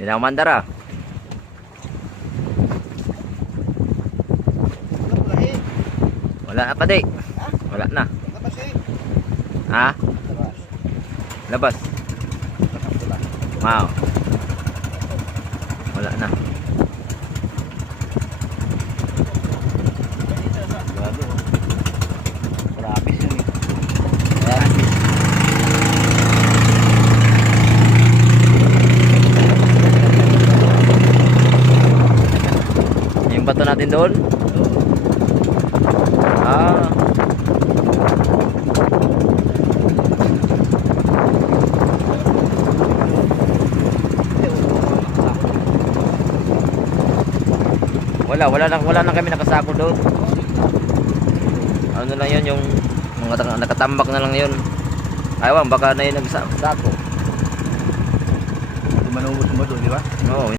Hindi na umandar ah. Wala na pa di. Wala na. Ha? Labas. Wow. Wala na. Rapis yun eh. Yung bato natin doon. Ah. Wala na kami nakasako doon. Ano lang yun, yung mga nakatambak na lang yun. Ayaw, baka na yun nagsako. Manumot mo doon, di ba? Oo.